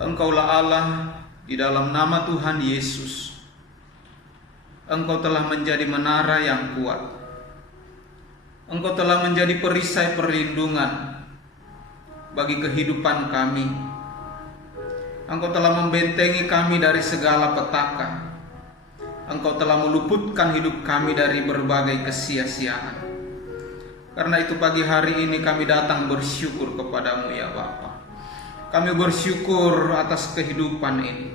Engkaulah Allah, di dalam nama Tuhan Yesus Engkau telah menjadi menara yang kuat. Engkau telah menjadi perisai perlindungan bagi kehidupan kami. Engkau telah membentengi kami dari segala petaka. Engkau telah meluputkan hidup kami dari berbagai kesia-siaan. Karena itu pagi hari ini kami datang bersyukur kepadamu ya Bapa. Kami bersyukur atas kehidupan ini.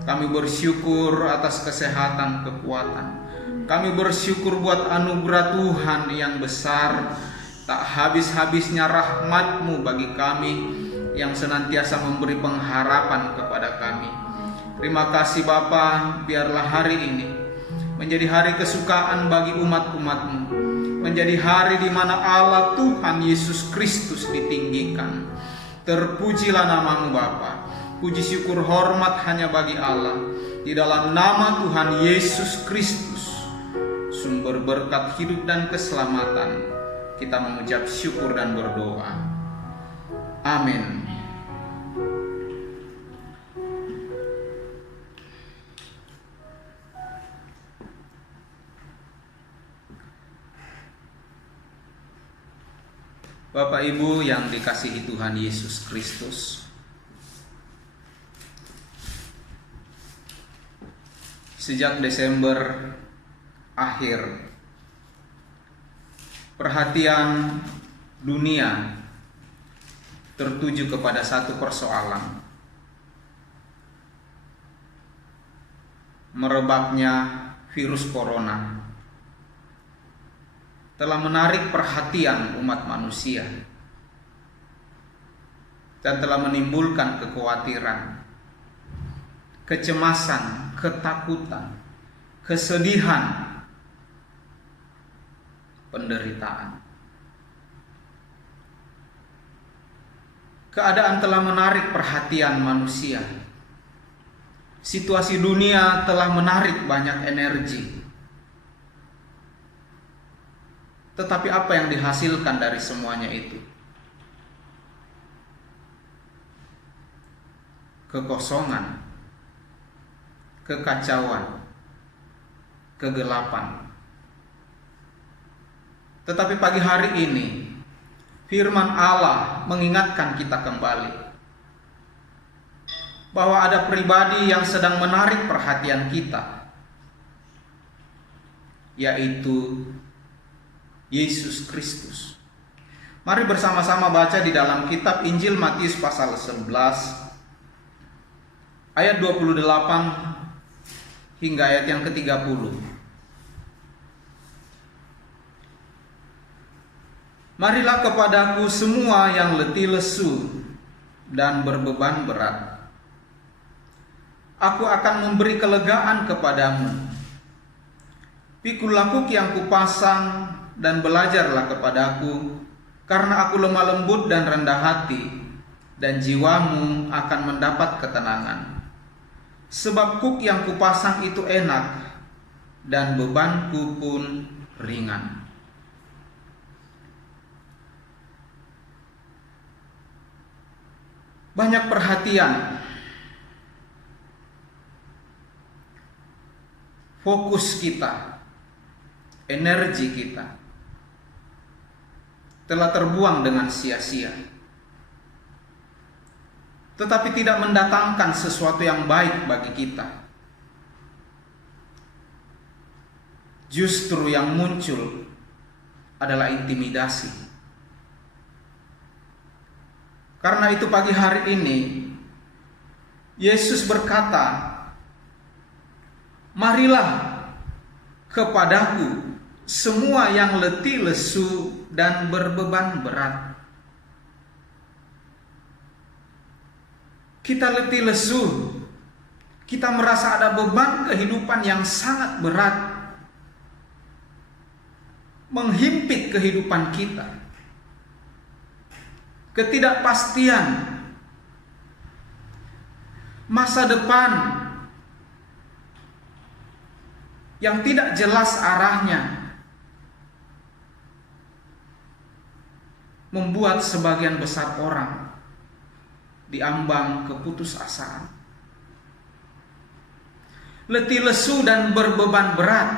Kami bersyukur atas kesehatan, kekuatan. Kami bersyukur buat anugerah Tuhan yang besar. Tak habis-habisnya rahmat-Mu bagi kami yang senantiasa memberi pengharapan kepada kami. Terima kasih Bapa, biarlah hari ini menjadi hari kesukaan bagi umat-umat-Mu. Menjadi hari di mana Allah Tuhan Yesus Kristus ditinggikan. Terpujilah nama-Mu Bapa. Puji syukur hormat hanya bagi Allah. Di dalam nama Tuhan Yesus Kristus, sumber berkat hidup dan keselamatan, kita mengucap syukur dan berdoa. Amin. Bapak Ibu yang dikasihi Tuhan Yesus Kristus, sejak Desember akhir, perhatian dunia tertuju kepada satu persoalan: merebaknya virus corona telah menarik perhatian umat manusia dan telah menimbulkan kekhawatiran, kecemasan, ketakutan, kesedihan, penderitaan. Keadaan telah menarik perhatian manusia. Situasi dunia telah menarik banyak energi. Tetapi apa yang dihasilkan dari semuanya itu? Kekosongan, kekacauan, kegelapan. Tetapi pagi hari ini firman Allah mengingatkan kita kembali bahwa ada pribadi yang sedang menarik perhatian kita, yaitu Yesus Kristus. Mari bersama-sama baca di dalam kitab Injil Matius pasal 11 ayat 28 hingga ayat yang ke-30. Marilah kepadaku semua yang letih lesu dan berbeban berat. Aku akan memberi kelegaan kepadamu. Pikulah kuk yang kupasang dan belajarlah kepadaku, karena aku lemah lembut dan rendah hati, dan jiwamu akan mendapat ketenangan. Sebab kuk yang kupasang itu enak, dan bebanku pun ringan. Banyak perhatian, fokus kita, energi kita telah terbuang dengan sia-sia, tetapi tidak mendatangkan sesuatu yang baik bagi kita. Justru yang muncul adalah intimidasi. Karena itu pagi hari ini Yesus berkata, marilah kepadaku semua yang letih lesu dan berbeban berat. Kita letih lesu, kita merasa ada beban kehidupan yang sangat berat menghimpit kehidupan kita. Ketidakpastian, masa depan yang tidak jelas arahnya membuat sebagian besar orang diambang keputusasaan. Letih lesu dan berbeban berat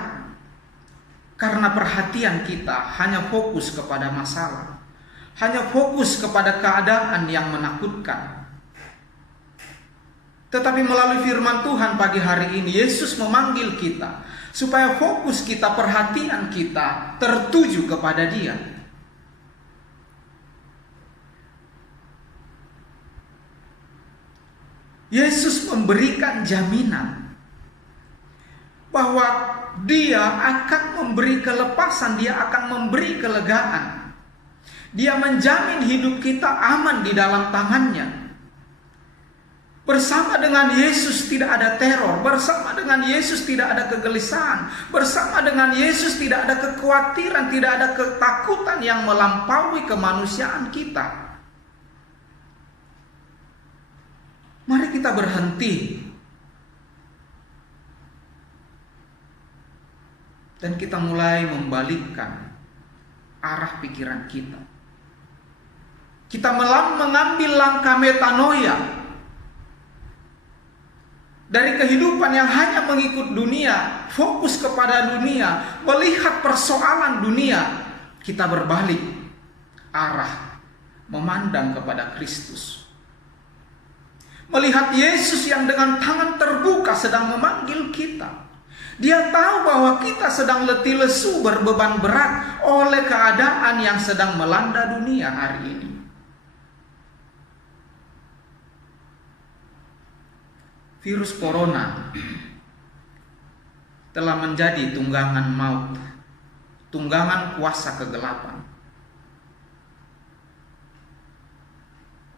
karena perhatian kita hanya fokus kepada masalah, hanya fokus kepada keadaan yang menakutkan. Tetapi melalui firman Tuhan pagi hari ini, Yesus memanggil kita supaya fokus kita, perhatian kita tertuju kepada Dia. Yesus memberikan jaminan bahwa Dia akan memberi kelepasan, Dia akan memberi kelegaan. Dia menjamin hidup kita aman di dalam tangan-Nya. Bersama dengan Yesus tidak ada teror, bersama dengan Yesus tidak ada kegelisahan, bersama dengan Yesus tidak ada kekhawatiran, tidak ada ketakutan yang melampaui kemanusiaan kita. Mari kita berhenti dan kita mulai membalikkan arah pikiran kita. Kita mengambil langkah metanoia dari kehidupan yang hanya mengikut dunia, fokus kepada dunia, melihat persoalan dunia, kita berbalik arah, memandang kepada Kristus. Melihat Yesus yang dengan tangan terbuka sedang memanggil kita. Dia tahu bahwa kita sedang letih lesu, berbeban berat oleh keadaan yang sedang melanda dunia hari ini. Virus corona telah menjadi tunggangan maut, tunggangan kuasa kegelapan.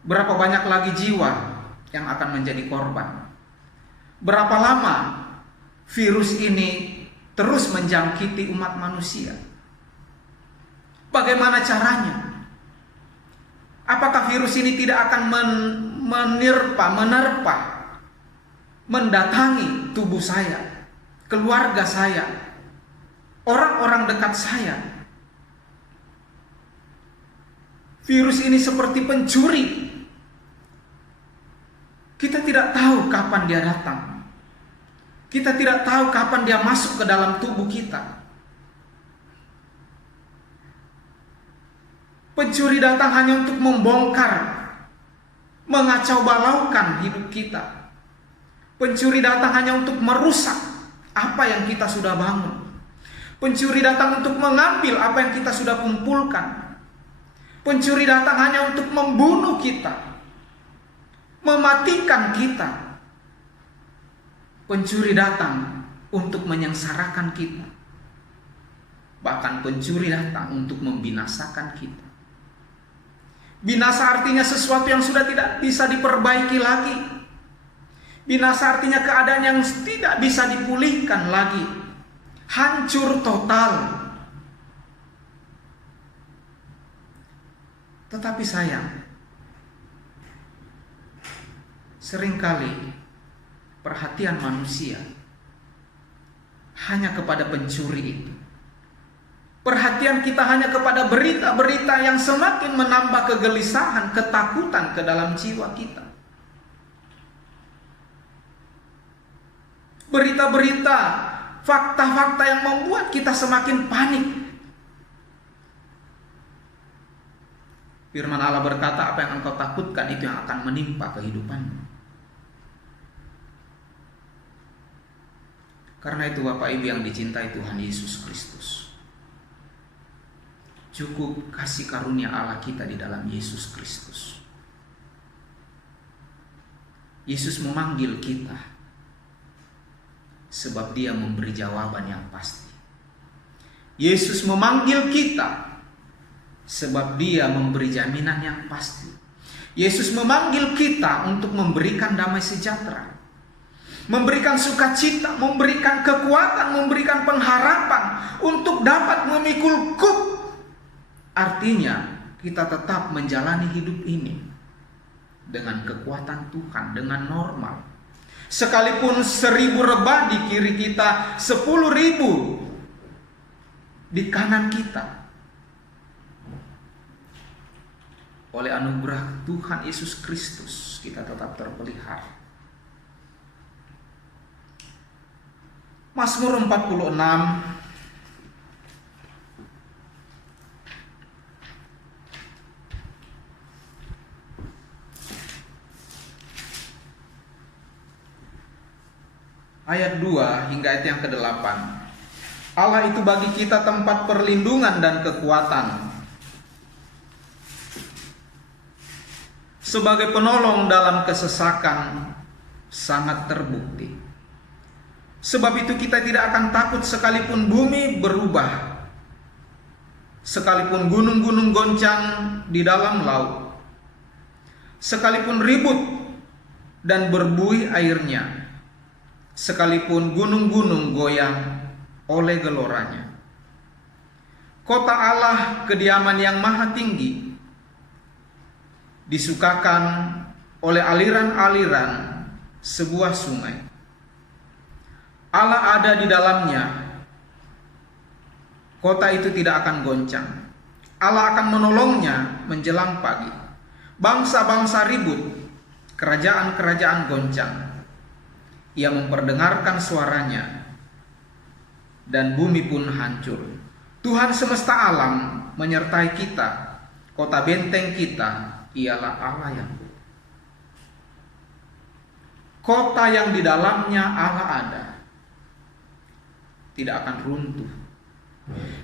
Berapa banyak lagi jiwa yang akan menjadi korban? Berapa lama virus ini terus menjangkiti umat manusia? Bagaimana caranya? Apakah virus ini tidak akan menerpa, mendatangi tubuh saya, keluarga saya, orang-orang dekat saya? Virus ini seperti pencuri. Kita tidak tahu kapan dia datang. Kita tidak tahu kapan dia masuk ke dalam tubuh kita. Pencuri datang hanya untuk membongkar, mengacau balaukan hidup kita. Pencuri datang hanya untuk merusak apa yang kita sudah bangun. Pencuri datang untuk mengambil apa yang kita sudah kumpulkan. Pencuri datang hanya untuk membunuh kita, mematikan kita. Pencuri datang untuk menyengsarakan kita. Bahkan pencuri datang untuk membinasakan kita. Binasa artinya sesuatu yang sudah tidak bisa diperbaiki lagi. Binasa artinya keadaan yang tidak bisa dipulihkan lagi. Hancur total. Tetapi sayang, seringkali perhatian manusia hanya kepada pencuri itu. Perhatian kita hanya kepada berita-berita yang semakin menambah kegelisahan, ketakutan ke dalam jiwa kita. Berita-berita, fakta-fakta yang membuat kita semakin panik. Firman Allah berkata, apa yang engkau takutkan itu yang akan menimpa kehidupanmu. Karena itu Bapak Ibu yang dicintai Tuhan Yesus Kristus, cukup kasih karunia Allah kita di dalam Yesus Kristus. Yesus memanggil kita sebab Dia memberi jawaban yang pasti. Yesus memanggil kita sebab Dia memberi jaminan yang pasti. Yesus memanggil kita untuk memberikan damai sejahtera, memberikan sukacita, memberikan kekuatan, memberikan pengharapan untuk dapat memikul kuk. Artinya kita tetap menjalani hidup ini dengan kekuatan Tuhan, dengan normal. Sekalipun 1000 rebah di kiri kita, 10.000 di kanan kita, oleh anugerah Tuhan Yesus Kristus kita tetap terpelihara. Mazmur 46 ayat 2 hingga ayat yang ke-8. Allah itu bagi kita tempat perlindungan dan kekuatan, sebagai penolong dalam kesesakan sangat terbukti. Sebab itu kita tidak akan takut sekalipun bumi berubah, sekalipun gunung-gunung goncang di dalam laut, sekalipun ribut dan berbuih airnya, sekalipun gunung-gunung goyang oleh geloranya. Kota Allah, kediaman yang maha tinggi, disukakan oleh aliran-aliran sebuah sungai. Allah ada di dalamnya. Kota itu tidak akan goncang. Allah akan menolongnya menjelang pagi. Bangsa-bangsa ribut, kerajaan-kerajaan goncang. Ia memperdengarkan suaranya, dan bumi pun hancur. Tuhan semesta alam menyertai kita. Kota benteng kita ialah Allah yang kota yang di dalamnya Allah ada, tidak akan runtuh.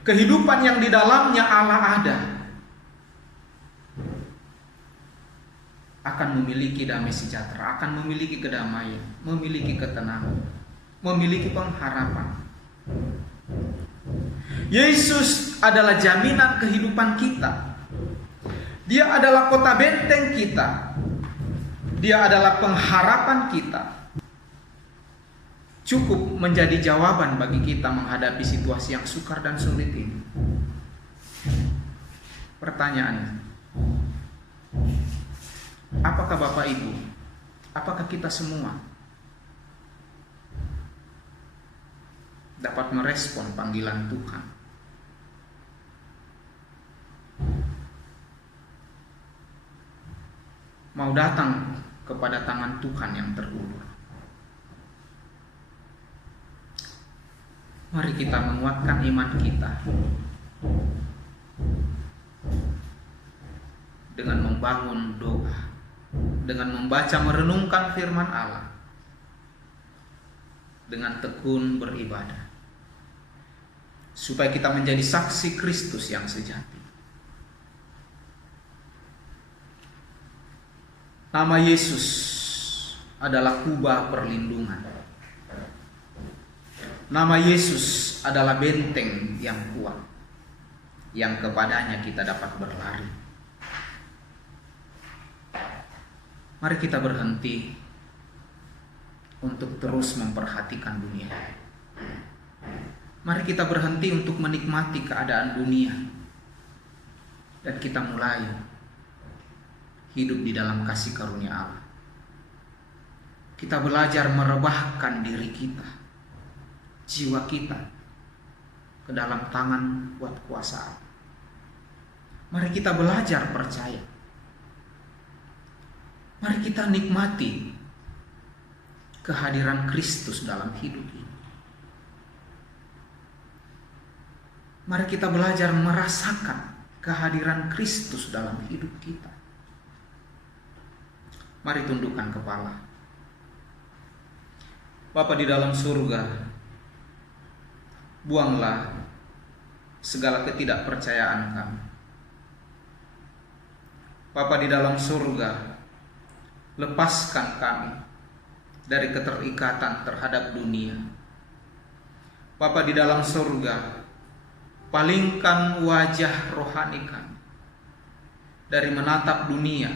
Kehidupan yang di dalamnya Allah ada akan memiliki damai sejahtera, akan memiliki kedamaian, memiliki ketenangan, memiliki pengharapan. Yesus adalah jaminan kehidupan kita. Dia adalah kota benteng kita. Dia adalah pengharapan kita. Cukup menjadi jawaban bagi kita menghadapi situasi yang sukar dan sulit ini. Pertanyaannya, apakah Bapak Ibu, apakah kita semua dapat merespon panggilan Tuhan? Mau datang kepada tangan Tuhan yang terulur. Mari kita menguatkan iman kita dengan membangun doa, dengan membaca merenungkan firman Allah, dengan tekun beribadah, supaya kita menjadi saksi Kristus yang sejati. Nama Yesus adalah kubah perlindungan. Nama Yesus adalah benteng yang kuat, yang kepadanya kita dapat berlari. Mari kita berhenti untuk terus memperhatikan dunia. Mari kita berhenti untuk menikmati keadaan dunia, dan kita mulai hidup di dalam kasih karunia Allah. Kita belajar merebahkan diri kita, jiwa kita ke dalam tangan kuat kuasa Allah. Mari kita belajar percaya. Mari kita nikmati kehadiran Kristus dalam hidup ini. Mari kita belajar merasakan kehadiran Kristus dalam hidup kita. Mari tundukkan kepala. Bapa di dalam surga, buanglah segala ketidakpercayaan kami. Bapa di dalam surga, lepaskan kami dari keterikatan terhadap dunia. Bapa di dalam surga, palingkan wajah rohani kami dari menatap dunia,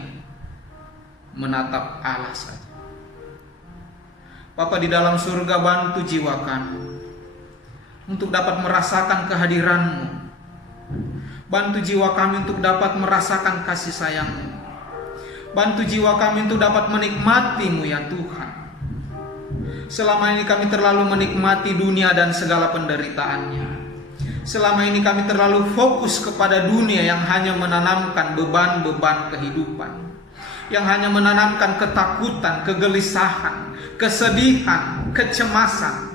menatap Allah saja. Bapa di dalam surga, bantu jiwa kami untuk dapat merasakan kehadiran-Mu. Bantu jiwa kami untuk dapat merasakan kasih sayang-Mu. Bantu jiwa kami untuk dapat menikmati-Mu ya Tuhan. Selama ini kami terlalu menikmati dunia dan segala penderitaannya. Selama ini kami terlalu fokus kepada dunia yang hanya menanamkan beban-beban kehidupan, yang hanya menanamkan ketakutan, kegelisahan, kesedihan, kecemasan.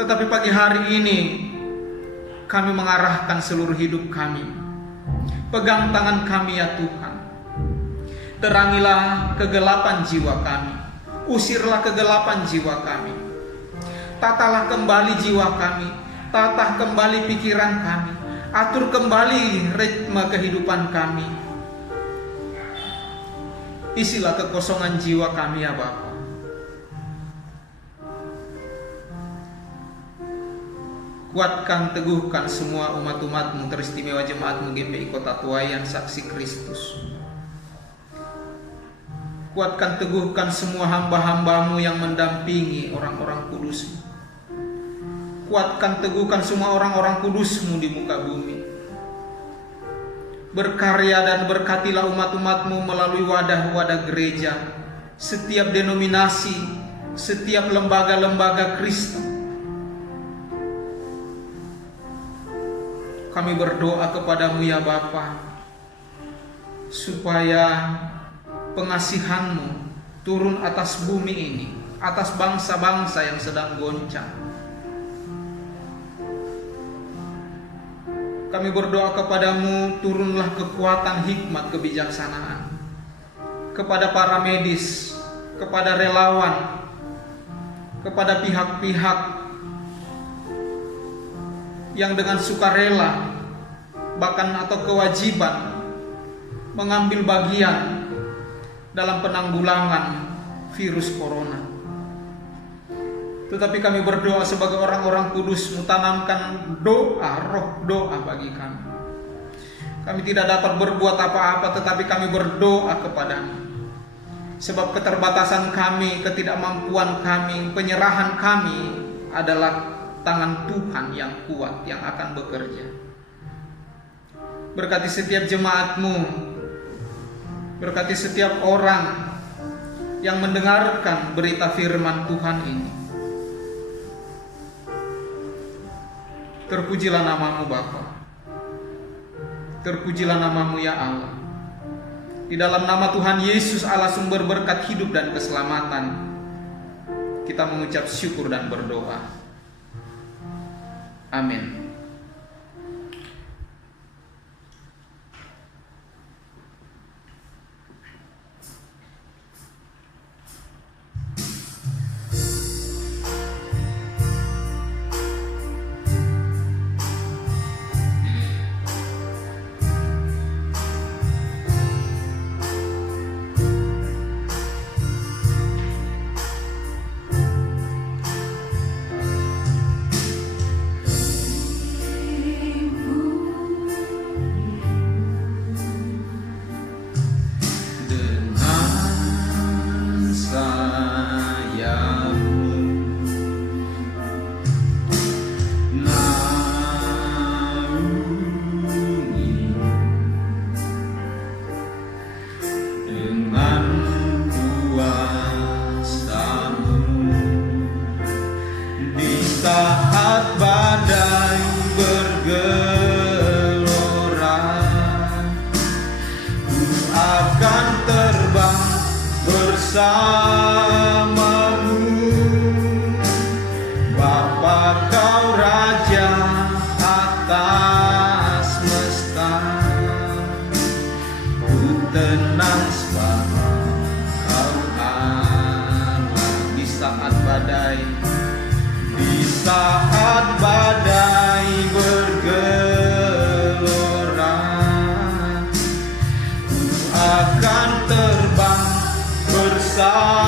Tetapi pagi hari ini kami mengarahkan seluruh hidup kami. Pegang tangan kami ya Tuhan. Terangilah kegelapan jiwa kami. Usirlah kegelapan jiwa kami. Tatalah kembali jiwa kami. Tatah kembali pikiran kami. Atur kembali ritme kehidupan kami. Isilah kekosongan jiwa kami ya Bapa. Kuatkan, teguhkan semua umat-umat-Mu, teristimewa jemaat-Mu GPI Kota Tuayan Saksi Kristus. Kuatkan, teguhkan semua hamba-hamba-Mu yang mendampingi orang-orang kudus-Mu. Kuatkan, teguhkan semua orang-orang kudus-Mu di muka bumi. Berkarya dan berkatilah umat-umat-Mu melalui wadah-wadah gereja, setiap denominasi, setiap lembaga-lembaga Kristen. Kami berdoa kepadamu ya Bapa, supaya pengasihan-Mu turun atas bumi ini, atas bangsa-bangsa yang sedang goncang. Kami berdoa kepadamu, turunlah kekuatan, hikmat, kebijaksanaan kepada para medis, kepada relawan, kepada pihak-pihak yang dengan sukarela bahkan atau kewajiban mengambil bagian dalam penanggulangan virus corona. Tetapi kami berdoa sebagai orang-orang kudus-Mu, tanamkan doa, roh doa bagi kami. Kami tidak dapat berbuat apa-apa, tetapi kami berdoa kepadamu. Sebab keterbatasan kami, ketidakmampuan kami, penyerahan kami adalah tangan Tuhan yang kuat yang akan bekerja. Berkati setiap jemaat-Mu, berkati setiap orang yang mendengarkan berita firman Tuhan ini. Terpujilah nama-Mu Bapa, terpujilah nama-Mu ya Allah. Di dalam nama Tuhan Yesus Allah sumber berkat hidup dan keselamatan, kita mengucap syukur dan berdoa. Amin. Bersamamu, Bapa Kau Raja atas semesta. Ku tenang sebab Kau Allah. Di saat badai, di saat badai bergelora, ku akan terbang bersamamu,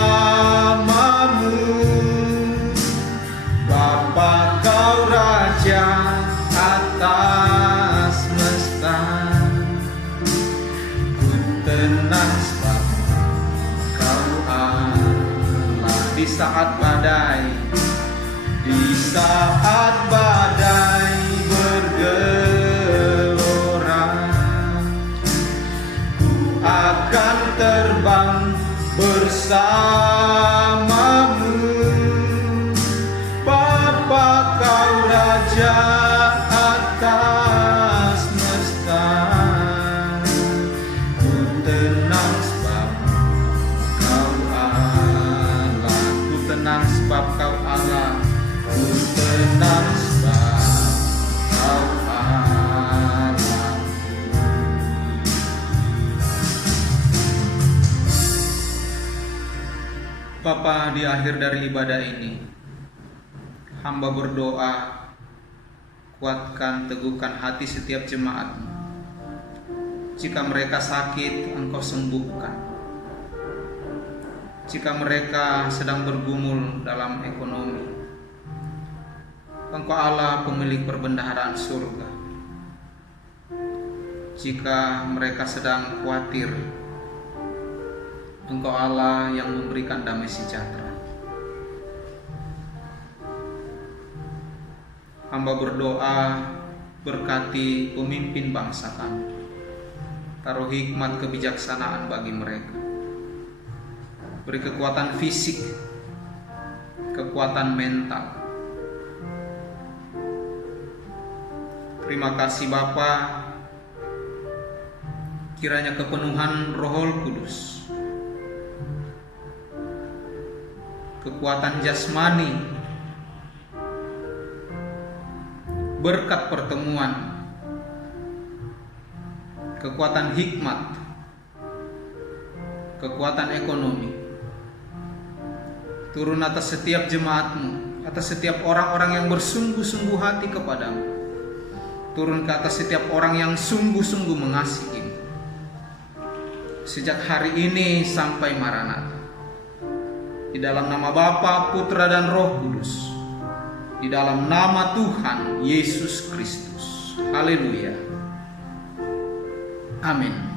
Bapa Kau Raja atas semesta. Ku tenang sebab Kau Allah. Di saat badai, di saat badai bergelora, ku akan terbang bersamamu, Bapa Kau Raja benar sebab Kau Allah. Bapa, di akhir dari ibadah ini, hamba berdoa, kuatkan, teguhkan hati setiap jemaat. Jika mereka sakit, Engkau sembuhkan. Jika mereka sedang bergumul dalam ekonomi, Engkau Allah pemilik perbendaharaan surga. Jika mereka sedang khawatir, Engkau Allah yang memberikan damai sejahtera. Hamba berdoa, berkati pemimpin bangsa kami. Taruh hikmat kebijaksanaan bagi mereka. Beri kekuatan fisik, kekuatan mental. Terima kasih Bapa, kiranya kepenuhan Roh Kudus, kekuatan jasmani, berkat pertemuan, kekuatan hikmat, kekuatan ekonomi, turun atas setiap jemaat-Mu, atas setiap orang-orang yang bersungguh-sungguh hati kepadamu, turun ke atas setiap orang yang sungguh-sungguh mengasihi-Mu, sejak hari ini sampai Maranatha. Di dalam nama Bapa, Putra dan Roh Kudus, di dalam nama Tuhan Yesus Kristus. Haleluya. Amin.